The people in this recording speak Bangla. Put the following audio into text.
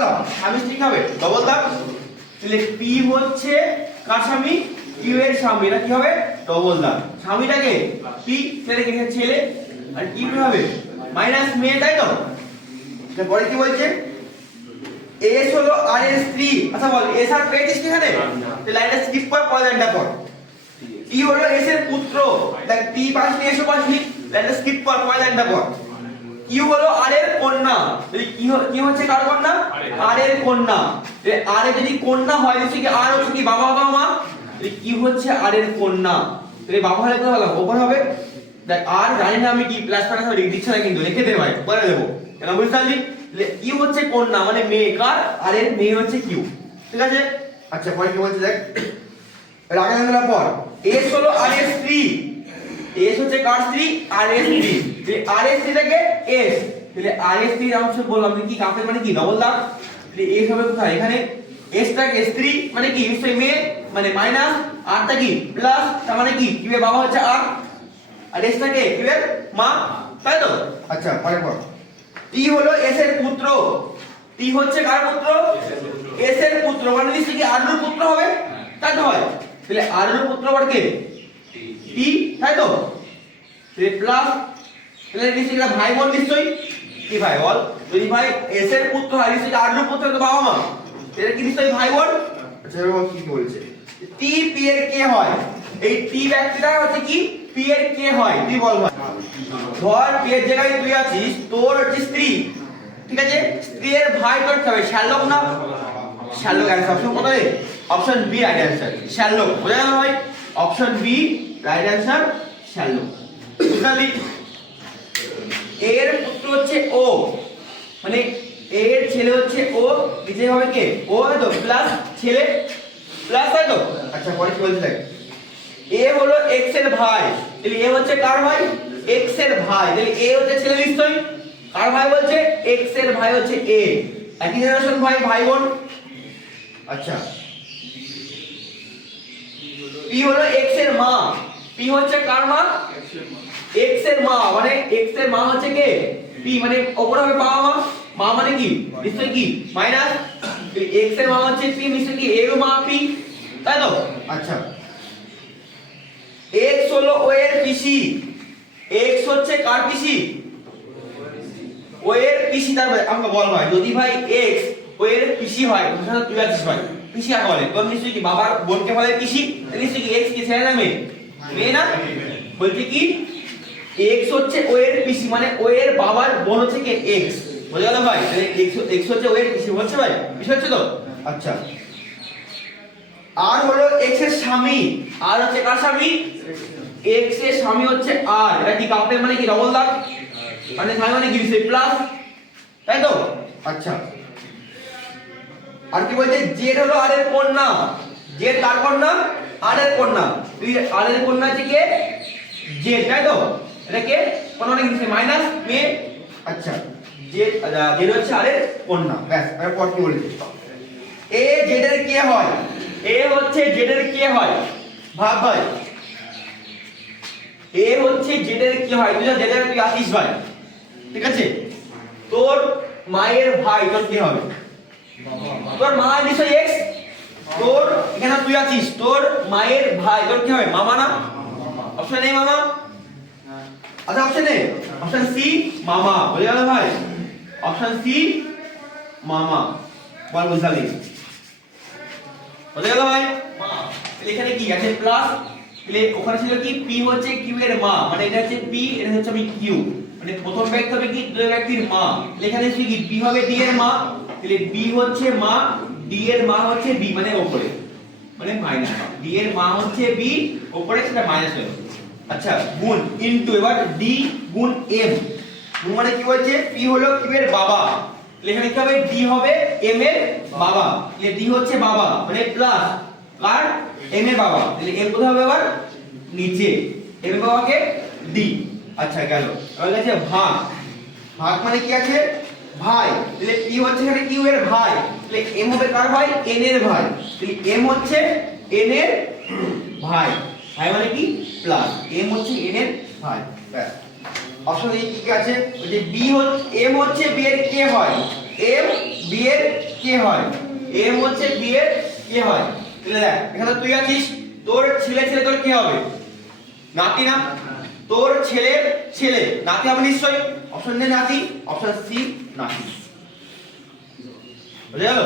বললাম স্বামী স্ত্রী হবে ডবল দাগ, তাহলে পি হচ্ছে কার স্বামী, কিউ এর স্বামী, এটা কি হবে ডবল দাগ। স্বামীটাকে পি, ছেলেকে ছেলে, আর কিউ হবে মাইনাস মেয়ে, তাই তো? তারপরে কি বলছে, এস হলো আর এর স্ত্রী। আচ্ছা বল এস আর পেয়েছিস কি এখানে? তাহলে লাইনটা স্কিপ কর, পরের লাইনটা পড়। পি হলো এস এর পুত্র, দেখ পি পাসনি এসও পাসনি, লাইনটা স্কিপ কর, পরের লাইনটা পড়। কিউ হলো আর এর কন্যা, তাহলে কি হচ্ছে কার কন্যা, আর এর কন্যা। তাহলে আর এর যদি কন্যা হয় নিশ্চয়ই কি আর হচ্ছে কি বাবা বাবা মা, তাহলে কি হচ্ছে আর এর কন্যা, তাহলে বাবা হলে কোথায় হলো ওপর হবে। দেখ আর জানি না আমি কি প্লাস মাইনাস হবে দিচ্ছে না, কিন্তু লিখে দে ভাই, বলে দেবো কেন বুঝতে পারলি। কিউ হচ্ছে কন্যা মানে মেয়ে কার, আর এর মেয়ে হচ্ছে কিউ, ঠিক আছে। আচ্ছা পরে কি বলছে দেখ, রাগানোর পর এস হলো আর এর স্ত্রী, এস হচ্ছে কার স্ত্রী, আর এর স্ত্রী, যে আর এর স্ত্রীটাকে এস, তাহলে আর এর স্ত্রীর অংশ বললাম কি কাপের মানে কি ডবল দাগ, তাহলে এস হবে কোথায় এখানে, এসটাকে স্ত্রী মানে কি নিশ্চয়ই মেয়ে, মানে মাইনাস আরটা কি প্লাস, তার মানে কি কিউ এর বাবা হচ্ছে আর এসটাকে কিউ এর মা, তাই তো? আচ্ছা পরে পর টি হলো এস এর পুত্র, টি হচ্ছে কার পুত্র, এস এর পুত্র, মানে নিশ্চয়ই কি আর এর পুত্র হবে, তাই তো হয়। তাহলে আর এর পুত্র আবার কে, টি, তাই তো? তাহলে প্লাস, তাহলে নিশ্চয়ই এটা ভাই বোন নিশ্চয়ই কি ভাই বল, যদি ভাই এস এর পুত্র হয় নিশ্চয়ই আর এর পুত্র তো বাবা মা, এটা কি নিশ্চয়ই ভাই বোন। আচ্ছা এবার কি বলছে, টি পি এর কে হয়, এই টি ব্যক্তিটা হচ্ছে কি পি এর কে হয়, তুই বল ভাই। ধর পি এর জায়গায় তুই আছিস, তোর হচ্ছে স্ত্রী, ঠিক আছে, স্ত্রীর ভাই তোর কি হবে শ্যালক না, শ্যালক অ্যান্সার অপশন কত রে, অপশন বি রাইট অ্যান্সার শ্যালক, বোঝা গেল ভাই, অপশন বি রাইট অ্যান্সার শ্যালক, বুঝলি। এর পুত্র হচ্ছে ও, মানে এর ছেলে হচ্ছে ও, নিচে হবে কে ও, তো প্লাস ছেলে প্লাস, তাই তো? আচ্ছা পরে কি বলছে দেখ, এ হলো এক্স এর ভাই, তাহলে এ হচ্ছে কার ভাই, এক্স এর ভাই, তাহলে এ হচ্ছে ছেলে নিশ্চয়ই, কার ভাই বলছে, এক্স এর ভাই হচ্ছে এ, একই জেনারেশন ভাই, ভাই বোন। আচ্ছা পি হলো এক্স এর মা, পি হচ্ছে কার মা, এক্স এর মা, মানে এক্স এর মা হচ্ছে কে পি, মানে ওপরে হবে বাবা মা, মা মানে কি নিশ্চয়ই কি মাইনাস, এক্স এর মা হচ্ছে পি, নিশ্চয়ই কি এর মা পি, তাই তো? আচ্ছা এক্স হলো ও এর পিসি, এক্স হচ্ছে কার পিসি, ও এর পিসি, তারপরে আমাকে বল ভাই যদি ভাই এক্স ও এর পিসি হয়, তুই আছিস ভাই পিসি কাকে বলে, তোর নিশ্চয়ই কি বাবার বোনকে বলে পিসি, নিশ্চয়ই কি এক্স কি ছেলে না মেয়ে, মেয়ে না, বলছে কি এক্স হচ্ছে ও এর পিসি, মানে ও এর বাবার বোন হচ্ছে কি এক্স, বুঝা গেল ভাই, তাহলে এক্স হচ্ছে ও এর পিসি, হচ্ছে ভাই পিসি হচ্ছে তো। আচ্ছা আর হলো এক্স এর স্বামী, আর হচ্ছে কার স্বামী, এক্স এর স্বামী হচ্ছে আর, এটা কি কাপের মানে কি ডবল দাগ, মানে স্বামী মানে কি প্লাস, তাই তো? আচ্ছা আর কি বলছে, জেড হলো আর এর কন্যা, জেড কার কন্যা, আর এর কন্যা, তুই আর এর কন্যা আছে কে জেড, তাই তো? এটা কে কন্যা মানে কি মাইনাস মেয়ে। আচ্ছা জেড জেড হচ্ছে আর এর কন্যা, ব্যাস। এরপর কি বলছে, এ জেড এর কে হয়, এ হচ্ছে জেড এর কে হয়, ভাব ভাই, এ হচ্ছে জেড এর কি হয়, তুই জেড এর তুই আসিস ভাই, ঠিক আছে, তোর মায়ের ভাই তোর কি হবে, তোর মা নিশ্চয়ই এক্স, তোর এখানে তুই আছিস, তোর মায়ের ভাই তোর কি হবে মামা না, অপশন এ মামা। আচ্ছা অপশন এ, অপশন সি মামা, বলে গেল ভাই, অপশন সি মামা, বল বুঝলি, বলে গেল ভাই। এখানে কি আছে প্লাস, তাহলে ওখানে ছিল কি পি হচ্ছে কিউ এর মা, মানে এটা হচ্ছে পি, এটা হচ্ছে আমি কিউ, মানে প্রথম ব্যক্তি হবে কি দুই ব্যক্তির মা, এখানে হচ্ছে কি বি হবে ডি এর মা, তাহলে বি হচ্ছে মা, ডি এর মা হচ্ছে বি, মানে উপরে মানে মাইনাস, ডি এর মা হচ্ছে বি, উপরে সেটা মাইনাস হলো। আচ্ছা গুণ ইনটু, এবার ডি গুণ এম, গুণ মানে কি বলছে পি হলো কিউ এর বাবা, এখানে কি হবে ডি হবে এম এর বাবা, তাহলে ডি হচ্ছে বাবা মানে প্লাস কার এম এর বাবা, তাহলে এম কোথায় হবে আবার নিচে, এম এর বাবাকে ডি। আচ্ছা গেল, এবার আছে ভাগ, ভাগ মানে কি আছে ভাই, তাহলে পি হচ্ছে এখানে কিউ এর ভাই, তাহলে এম হবে কার ভাই, এন এর ভাই, তাহলে এম হচ্ছে এন এর ভাই, ভাই মানে কি প্লাস, এম হচ্ছে এন এর ভাই, ব্যাস। অপশন এ কি আছে, ওই যে বি হচ্ছে এম হচ্ছে বি এর কে হয়, এম বি এর কে হয়, এম হচ্ছে বি এর কে হয়। তাহলে দেখ এখানে তুই আছিস, তোর ছেলে ছেলে তোর কে হবে, নাতি না, তোর ছেলের ছেলে নাতি হবে নিশ্চয়ই, অপশন এ নাতি, অপশন সি নাতি। বুঝে গেল?